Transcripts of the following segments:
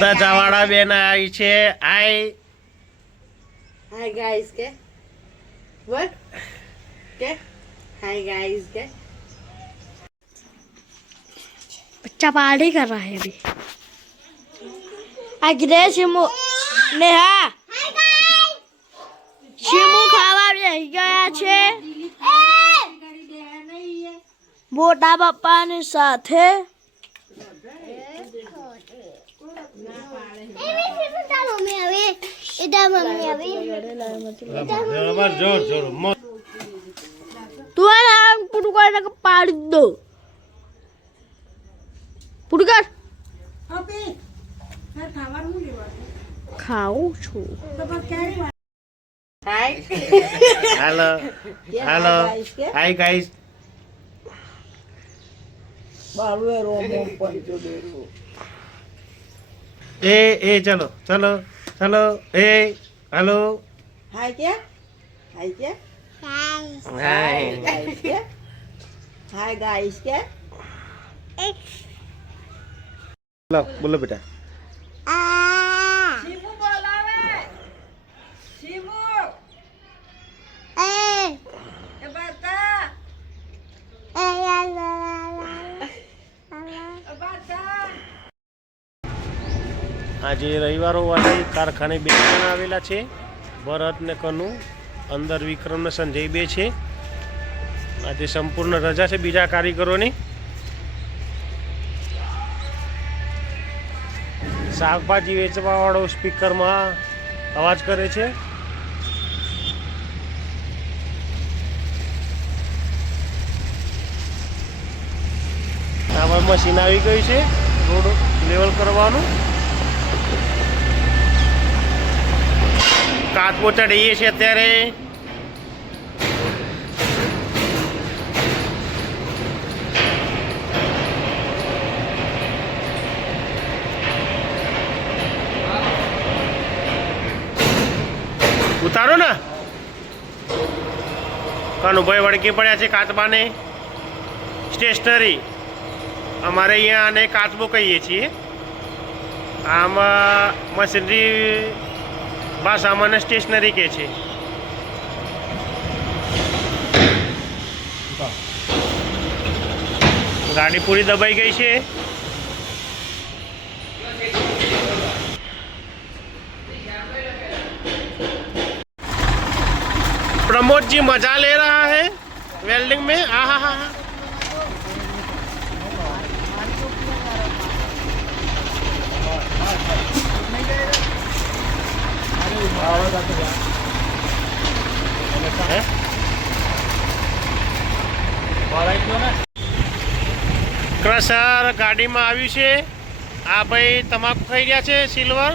ધજાવાળા બેન આવી છે આઈ Hi guys, के what? के Hi guys, के बच्चा पार्टी कर रहा है अभी આ ગિરે શિમુ નેહા શિમુ ખાવા બેસી ગયા છે મોટા પપ્પાની સાથે તું આમ પૂરું કરીને પાડી દો પૂરું કર ખાઉં છું હાલો હાલો હાય ગાઈસ એ એ ચલો এ এ চলো চলো চলো এ হ্যালো হাই কে? হাই কে? হাই। হাই গাইস কে? বলো বেটা। આજે રવિવાર હોવાથી કારખાને બે જણા આવેલા છે. ભરત ને કનુ, અંદર વિક્રમ ને સંજય બે છે. આજે સંપૂર્ણ રજા છે બીજા કારીગરોની. શાકભાજી વેચવા વાળો સ્પીકરમાં અવાજ કરે છે. આમાં મશીન આવી ગયું છે. રોડ લેવલ કરવાનું. કાચબો ચડીએ છીએ અત્યારે. ઉતારો ને. કાનુભાઈ વળકી પડ્યા છે કાચબાને. સ્ટેશનરી. અમારે અહીંયા આને કાચબો કહીએ છીએ. આમાં મશીનરી ભાષામાં ને સ્ટેશનરી કે છે ગાડી પૂરી દબાઈ ગઈ છે प्रमोद जी मजा ले रहा है वेल्डिंग में आ हा हा ક્રશર ગાડીમાં આવ્યું છે. આ ભાઈ તમાકુ ખાઈ ગયા છે, સિલ્વર.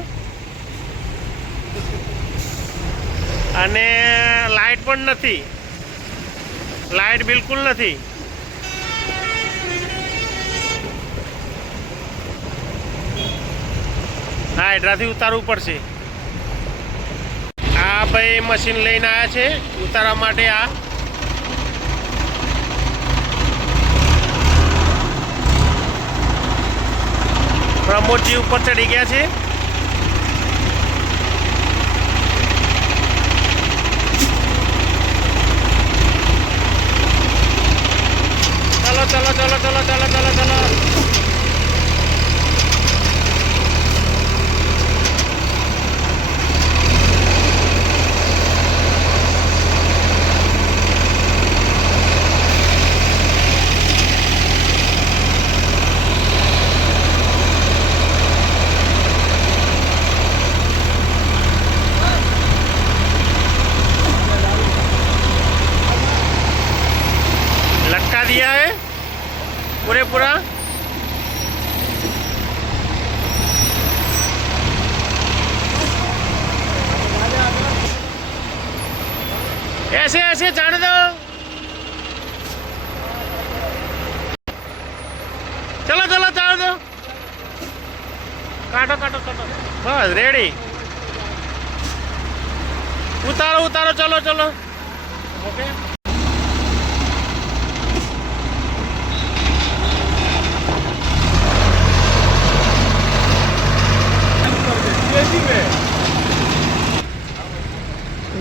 અને લાઇટ પણ નથી. લાઇટ બિલકુલ નથી. હા એડરાથી ઉતારવું પડશે. ભાઈ મશીન લઈને આવ્યા છે. ઉતારવા માટે આ. પ્રમોદજી ઉપર ચડી ગયા છે. ચલો ચલો ચલો ચલો ચલો ચલો ચલો. पूरे पूरा ऐसे ऐसे जाने दो चलो चलो जाने दो काटो काटो काटो बस रेडी उतारो उतारो चलो चलो ओके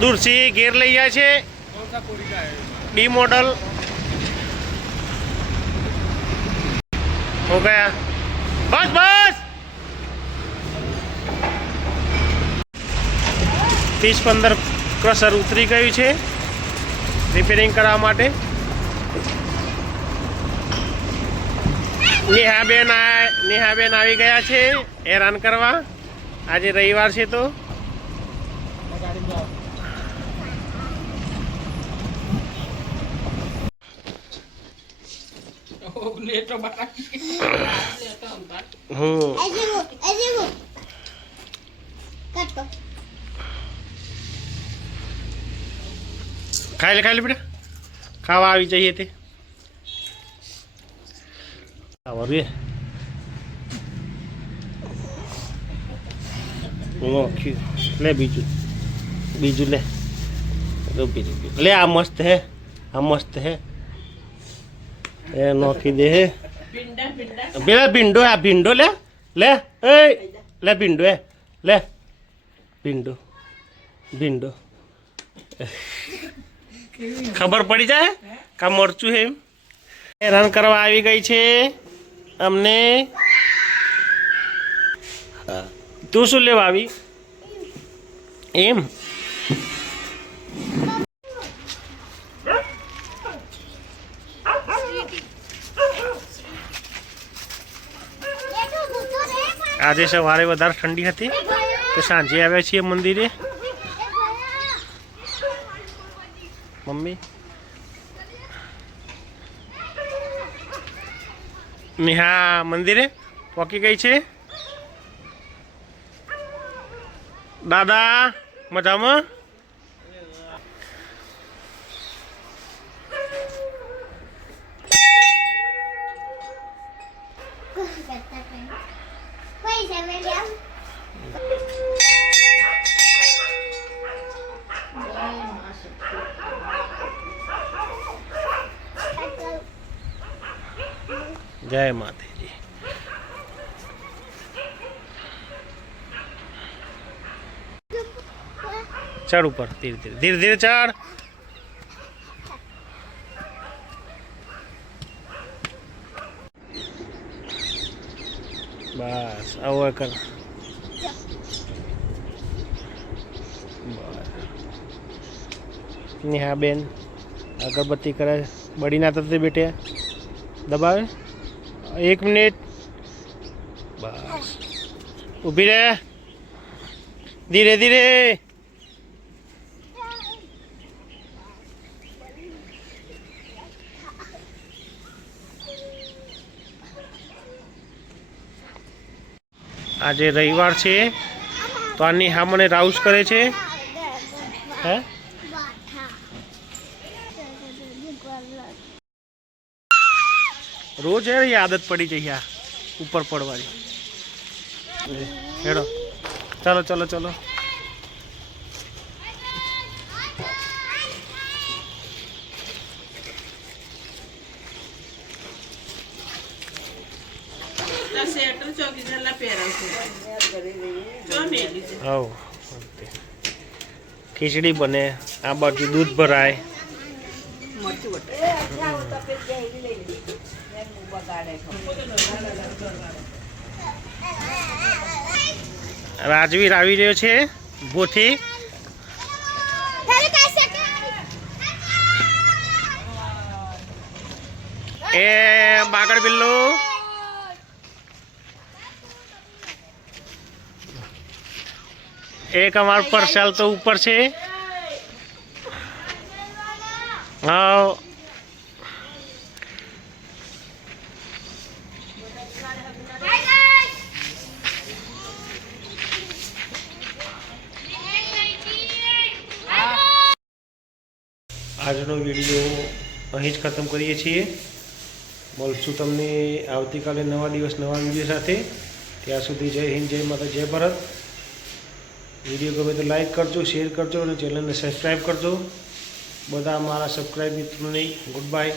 દૂરથી ઘેર લઈ જાય છે. ડી મોડલ હો ગયા. બસ બસ! ત્રીસ પંદર ક્રસર ઉતરી ગયું છે. રિપેરિંગ કરવા માટે. નેહાબેન નેહાબેન આવી ગયા છે. હેરાન કરવા. આજે રવિવાર છે તો. હમ. ખાઈ લે ખાઈ લે બેટા. ખાવા આવી જઈએ તે. લે બીજું. બીજું લે. બીજું બીજું. લે આ મસ્ત હે. આ મસ્ત હે. એ નોખી દે હે. બે ભીંડો આ ભીંડો લે લે એ લે ભીંડો એ, લે. ભીંડો ભીંડો. ખબર પડી જાય કા મરચું હે હેરાન કરવા આવી ગઈ છે અમને. તું શું લેવા આવી? એમ? આજે સવારે વધારે ઠંડી હતી. તો સાંજે આવ્યા છીએ મંદિરે. મમ્મી? નિહા, મંદિરે? પહોંચી ગઈ છે? દાદા, મજામાં? જય માતાજી. ચડ ઉપર, ધીરે ધીરે ધીરે ધીરે ચડ. બસ, આવું કર. નેહા બેન અગરબત્તી કરે બળી ના થતી બેટે દબાવે? એક મિનિટ. બસ. ઊભી રહે. ધીરે ધીરે. આજે રવિવાર છે, તો આની હા મને રાઉસ કરે છે. હે? રોજ એ આદત પડી જઈ આ ઉપર પડવાની. હેડો. ચાલો ચાલો ચાલો. ખીચડી બને આ બાજુ દૂધ ભરાય. રાજવીર આવી રહ્યો છે ભૂથી એ બાગડ બિલ્લુ. એક અમાર પરસાલ તો ઉપર છે. હા. આજનો વીડિયો અહીં જ ખતમ કરીએ છીએ. મળશું તમને આવતીકાલે નવા દિવસ, નવા વીડિયો સાથે. ત્યાં સુધી જય હિન્દ, જય માતા, જય ભારત. વીડિયો ગમે તો લાઇક કરજો, શેર કરજો અને ચેનલને સબસ્ક્રાઈબ કરજો. બધા મારા સબસ્ક્રાઈબ મિત્રોને ગુડ બાય